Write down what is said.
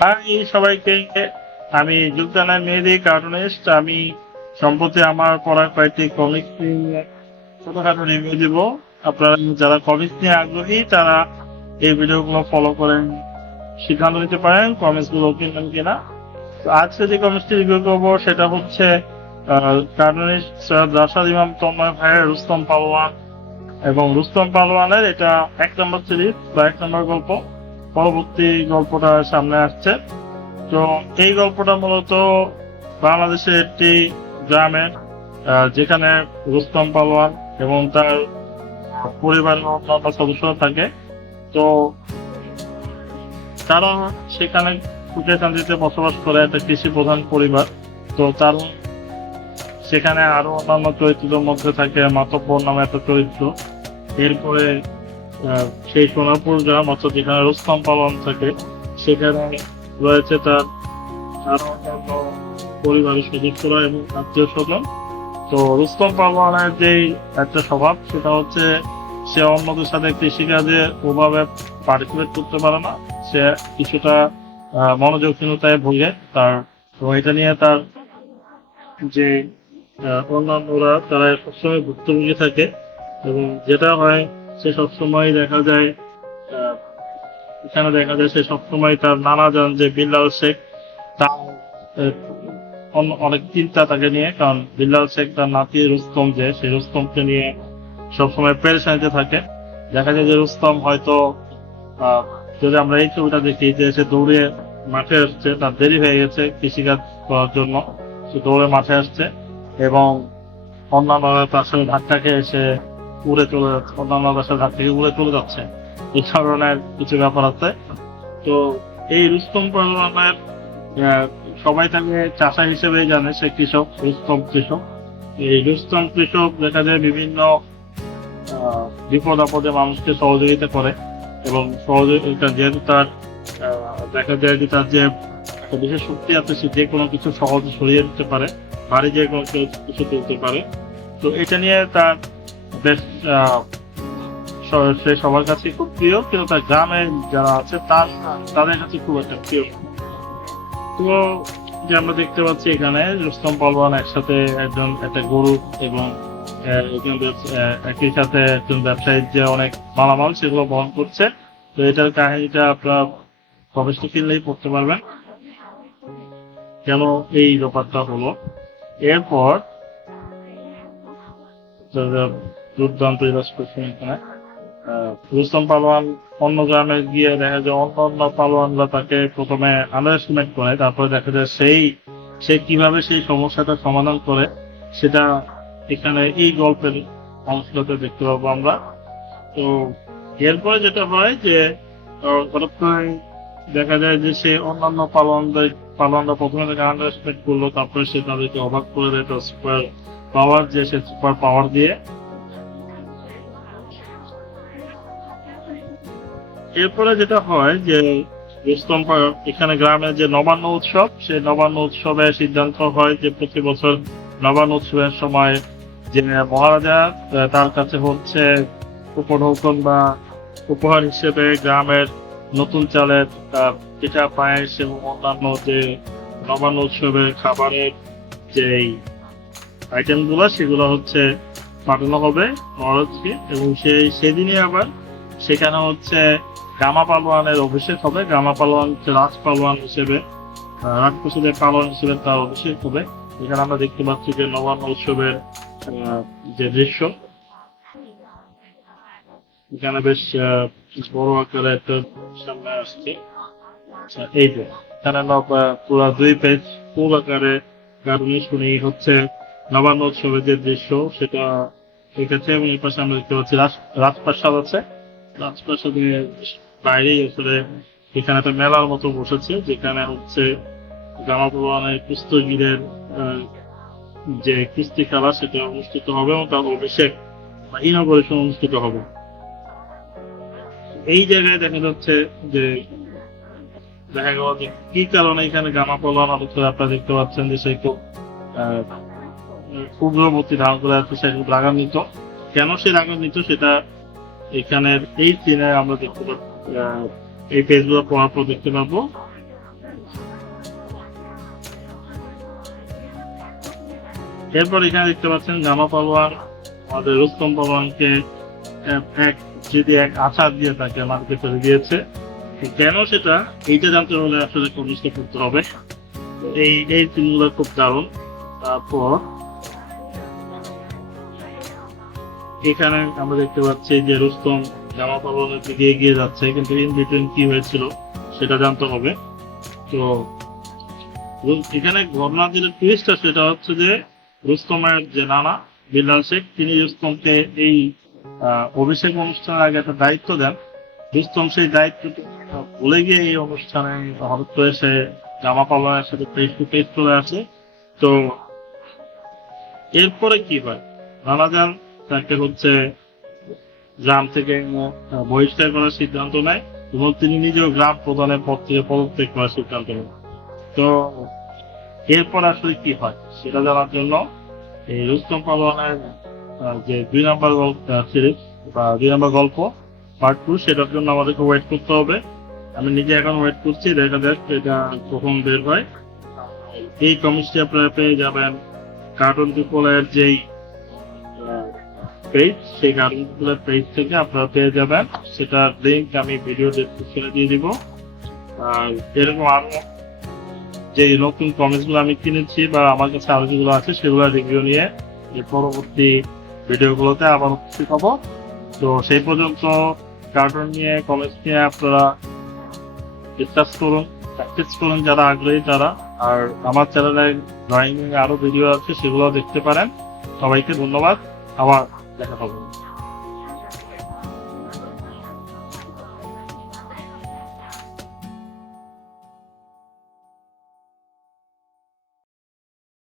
High সবাইকে। আমি যুগদানের মেহেদি cartoonist আমি সম্প্রতি আমার পড়া কয়েকটি কমিক্স নিয়ে ছোটখাটো রিভিউ দিব। আপনারা যারা কমিক্স নিয়ে আগ্রহী, তারা এই ভিডিওগুলো ফলো করেন, সিদ্ধান্ত নিতে পারেন কমিক্সগুলো কিনবেন কিনা আজকে যে কমিক্সটি রিভিউ করব, সেটা হচ্ছে কার্টুনিস্ট সৈয়দ রাশাদ ইমাম তন্ময় ভাইয়ের রুস্তম পালোয়ান। এবং রুস্তম পালোয়ানের এটা এক নম্বর সিরিজ বা এক নম্বর গল্প। পরবর্তী গল্পটা সামনে আসছে। তো এই গল্পটা মূলত বাংলাদেশের একটি গ্রামের যেখানে রুস্তম পালোয়ান এবং তার পরিবারের অন্যান্য সদস্য থাকে। তো তারা সেখানে সুখে শান্তিতে বসবাস করে, একটা কৃষি প্রধান পরিবার। তো তার সেখানে আরও অন্যান্য চরিত্রের মধ্যে থাকে মাতব্বর নামে একটা চরিত্র। এরপরে সেই সোনারপুর গ্রাম, অর্থাৎ যেখানে রুস্তম পালন থাকে, সেখানে রয়েছে তার পরিবারের সদস্যরা এবং আত্মীয় স্বজন। তো রুস্তম পালনের যেই একটা স্বভাব, সেটা হচ্ছে সে অন্যদের সাথে কৃষিকাজে ওভাবে পার্টিসিপেট করতে পারে না। সে কিছুটা মনোযোগহীনতায় ভোগে। তার, এবং এটা নিয়ে তার যে অন্যান্যরা, তারা সবসময় ভুক্তভোগী থাকে। এবং যেটা হয় সে সবসময় দেখা যায় এখানে দেখা যায় সে সবসময় তার নানা জন যে বিল্লাল শেখ, তার অনেক চিন্তা তাকে নিয়ে, কারণ বিল্লাল শেখ তার নাতি রুস্তম যে সেই রুস্তমকে নিয়ে সবসময় পেরেশানিতে থাকে। দেখা যায় যে রুস্তম হয়তো যদি আমরা এই ছবিটা দেখি যে সে দৌড়ে মাঠে আসছে, তার দেরি হয়ে গেছে কৃষিকাজ করার জন্য, সে দৌড়ে মাঠে আসছে এবং অন্যান্যরা তার সাথে ধাক্কা খেয়ে এসে উড়ে চলে যাচ্ছে অন্যান্য সাথে ধাক্কা থেকে উড়ে চলে যাচ্ছে। এই ধরনের কিছু ব্যাপার আছে। তো এই রুস্তম আহ, সবাই তাকে চাষা হিসেবে জানে সে কৃষক রুস্তম কৃষক। এই রুস্তম কৃষক দেখা যায় বিভিন্ন বিপদ আপদে মানুষকে সহযোগিতা করে এবং সহযোগিতা যেহেতু তার দেখা যায় যে তার যে বিশেষ শক্তি আছে সে যে কোনো কিছু সহজে সরিয়ে দিতে পারে বাড়ি যে কোনো কিছু তুলতে পারে। তো এটা নিয়ে তার বেশ স- সবার কাছে খুব প্রিয়, কিন্তু তার গ্রামে যারা আছে, তার, তাদের কাছে খুব একটা প্রিয়। তো, যে আমরা দেখতে পাচ্ছি এখানে, রুস্তম পালওয়ান একসাথে একজন, একটা গরু এবং একই সাথে একজন ব্যবসায়ীর যে অনেক মালামাল সেগুলো বহন করছে। তো এটার কাহিনীটা আপনারা কমিশন কিনলেই পড়তে পারবেন। কেন এই ব্যাপারটা হলো? এরপর দুর্দান্ত এখানে। রুস্তম পালোয়ান অন্য গ্রামে গিয়ে দেখা যায় অন্য অন্য পালোয়ানরা তাকে প্রথমে আন্ডারএস্টিমেট করে, তারপরে দেখা যায় সেই, সে কীভাবে সেই সমস্যাটা সমাধান করে, সেটা এখানে এই গল্পের অংশটাতে দেখতে পাবো আমরা। তো এরপরে যেটা হয় যে দেখা যায় যে সে অন্যান্য পালোয়ানদের, পালোয়ানরা প্রথমে তাকে আন্ডারএস্টিমেট করল, তারপরে সে তাদেরকে অবাক করে দেয় তার সুপার পাওয়ার যে সে সুপার পাওয়ার দিয়ে। এরপরে যেটা হয় যে রুস্তম এখানে গ্রামে যে নবান্ন উৎসব, সেই নবান্ন উৎসবে সিদ্ধান্ত হয় যে প্রতি বছর নবান্ন উৎসবের সময় যে মহারাজা তার কাছে হচ্ছে উপঢৌকন বা উপহার হিসেবে গ্রামের নতুন চালের পিঠা, পায়েস এবং অন্যান্য যে নবান্ন উৎসবের খাবারের যেই আইটেমগুলো সেগুলো হচ্ছে পাঠানো হবে মহারাজকে। এবং সেই, সেদিনই আবার সেখানে হচ্ছে গামা পালোয়ানের অভিষেক হবে। গামা পালোয়ান রাজ পালোয়ান হিসেবে রাজপ্রসাদের পালোয়ান হিসেবে তার অভিষেক হবে। এখানে আমরা দেখতে পাচ্ছি যে নবান্ন উৎসবের যে দৃশ্য। এখানে বেশ বড় আকারে একটা সামনে আসছে। আচ্ছা, এই যে এখানে পুরো দুই পেজ ফুল আকারে গার্ডেনে শুনি হচ্ছে নবান্ন উৎসবের যে দৃশ্য সেটা এঁকেছে এবং এই পাশে আমরা দেখতে পাচ্ছি রাজ- রাজপ্রাসাদ আছে। রাজপ্রাসাদের বাইরেই আসলে এখানে একটা মেলার মতো বসেছে যেখানে হচ্ছে জামাপুরানের কুস্তগীরের আহ, যে কুস্তি খেলা সেটা অনুষ্ঠিত হবে এবং তার অভিষেক ইনগরেশন অনুষ্ঠিত হবে। এই জায়গায় দেখা যাচ্ছে যে দেখা গেল যে কি কারণে এখানে গামা পলান আলোচনা আপনারা দেখতে পাচ্ছেন যে সে খুব আহ, উগ্রমূর্তি ধারণ করে আছে সে রাগান্বিত। কেন সে রাগান্বিত সেটা এখানের এই সিনে আমরা দেখতে পাচ্ছি। এই পেজগুলো পড়ার পর দেখতে পাবো এরপর এখানে দেখতে পাচ্ছেন গামা পালোয়ার, আমাদের রুস্তম পালোয়ারকে এক যদি এক আচার দিয়ে তাকে মার্কে ফেলে দিয়েছে কেন সেটা এইটা জানতে হলে আসলে কমিশকে করতে হবে। এই এই তিনগুলো খুব দারুণ। তারপর এখানে আমরা দেখতে পাচ্ছি যে রুস্তম জামা পালনের দিকে এগিয়ে যাচ্ছে, কিন্তু ইন বিটুইন কি হয়েছিল সেটা জানতে হবে। তো এখানে ঘটনা যেটা টুইস্ট আছে, সেটা হচ্ছে যে রুস্তমের যে নানা, বিল্লাল শেখ, তিনি রুস্তমকে এই অভিষেক অনুষ্ঠানের আগে একটা দায়িত্ব দেন। রুস্তম সেই দায়িত্বটা ভুলে গিয়ে এই অনুষ্ঠানে হঠাৎ করে সে জামা পালনের সাথে ফেস টু ফেস চলে আসে। তো, এরপরে কি হয়? নানা যান তাকে হচ্ছে গ্রাম থেকে বহিষ্কার করার সিদ্ধান্ত নেয় এবং তিনি নিজেও গ্রাম প্রধানের পদ থেকে পদত্যাগ করার সিদ্ধান্ত নেন। তো, এরপর আসলে কি হয় সেটা জানার জন্য এই রুস্তম পালনের যে দুই নাম্বার সিরিজ বা দুই নাম্বার গল্প পার্ট টু সেটার জন্য আমাদেরকে ওয়েট করতে হবে। আমি নিজে এখন ওয়েট করছি, দেখা যাক এটা কখন বের হয়। এই কমিটি আপনারা পেয়ে যাবেন। কার্টুন পিপলের যেই পেজ সেই কার্টুন পেজ থেকে আপনারা পেয়ে যাবেন। সেটার লিঙ্ক আমি ভিডিও ডেসক্রিপশনে দিয়ে দিব। আর এরকম আরও যে নতুন কমিক্সগুলো আমি কিনেছি বা আমার কাছে আরও যেগুলো আছে, সেগুলো রিভিউ নিয়ে পরবর্তী ভিডিওগুলোতে আবার উপস্থিত হব। তো সেই পর্যন্ত কার্টুন নিয়ে কমিক্স নিয়ে আপনারা ডিসকাস করুন প্র্যাকটিস করুন যারা আগ্রহী তারা। আর আমার চ্যানেলে ড্রয়িং আরও ভিডিও আছে, সেগুলো দেখতে পারেন। সবাইকে ধন্যবাদ। আবার 那还好